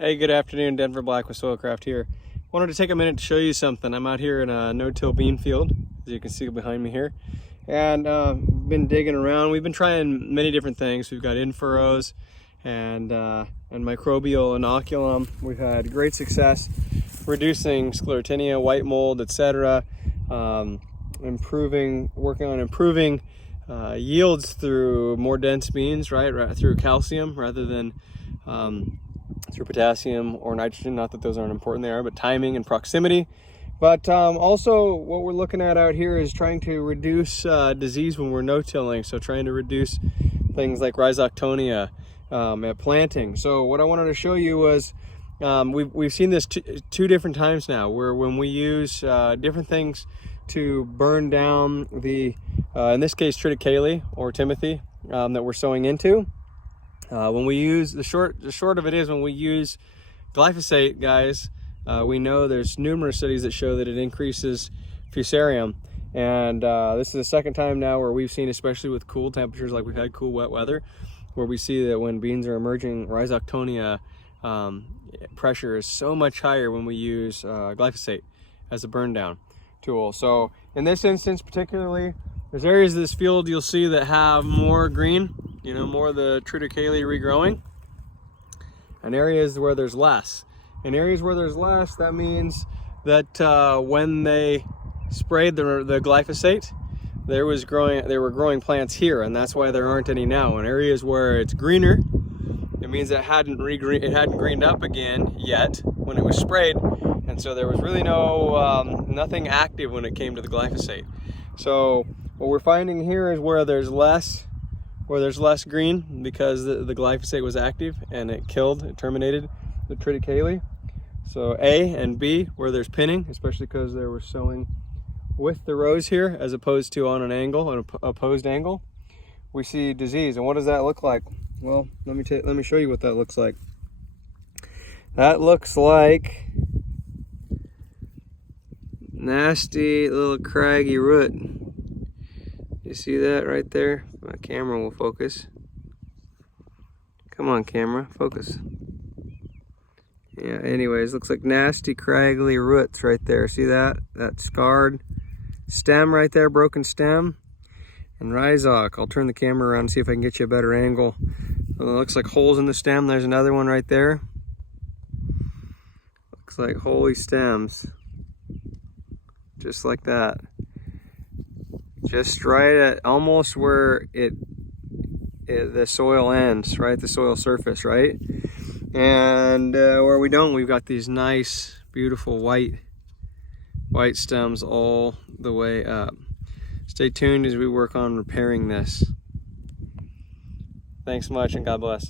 Hey, good afternoon. Denver Black with Soilcraft here. Wanted to take a minute to show you something. I'm out here in a no-till bean field, as you can see behind me here, and been digging around. We've been trying many different things. We've got in-furrows and microbial inoculum. We've had great success reducing sclerotinia, white mold, etc. Working on improving yields through more dense beans, right through calcium rather than through potassium or nitrogen. Not that those aren't important, they are, but timing and proximity. But also what we're looking at out here is trying to reduce disease when we're no-tilling, so trying to reduce things like rhizoctonia at planting. So what I wanted to show you was we've seen this two different times now, where when we use different things to burn down the in this case triticale or timothy that we're sowing into. When we use the short of it is when we use glyphosate, guys, we know there's numerous studies that show that it increases fusarium, and this is the second time now where we've seen, especially with cool temperatures, like we've had cool wet weather, where we see that when beans are emerging, rhizoctonia pressure is so much higher when we use glyphosate as a burn down tool. So in this instance particularly, there's areas of this field you'll see that have more green, more of the triticale regrowing, and areas where there's less. In areas where there's less, that means that when they sprayed the glyphosate, there were growing plants here, and that's why there aren't any now. In areas where it's greener, it means it hadn't greened up again yet when it was sprayed, and so there was really nothing active when it came to the glyphosate. So what we're finding here is where there's less green, because the glyphosate was active and it terminated the triticale. So A, and B, where there's pinning, especially because they were sowing with the rows here as opposed to on an opposed angle, we see disease. And what does that look like? Well, let me show you what that looks like. That looks like nasty little craggy root. You see that right there? My camera will focus. Come on, camera, focus. Yeah, anyways, looks like nasty, craggly roots right there. See that? That scarred stem right there, broken stem. And rhizoc. I'll turn the camera around and see if I can get you a better angle. It looks like holes in the stem. There's another one right there. Looks like holy stems. Just like that. Just right at almost where the soil ends, right? The soil surface, right? And where we don't, we've got these nice, beautiful white stems all the way up. Stay tuned as we work on repairing this. Thanks much, and God bless.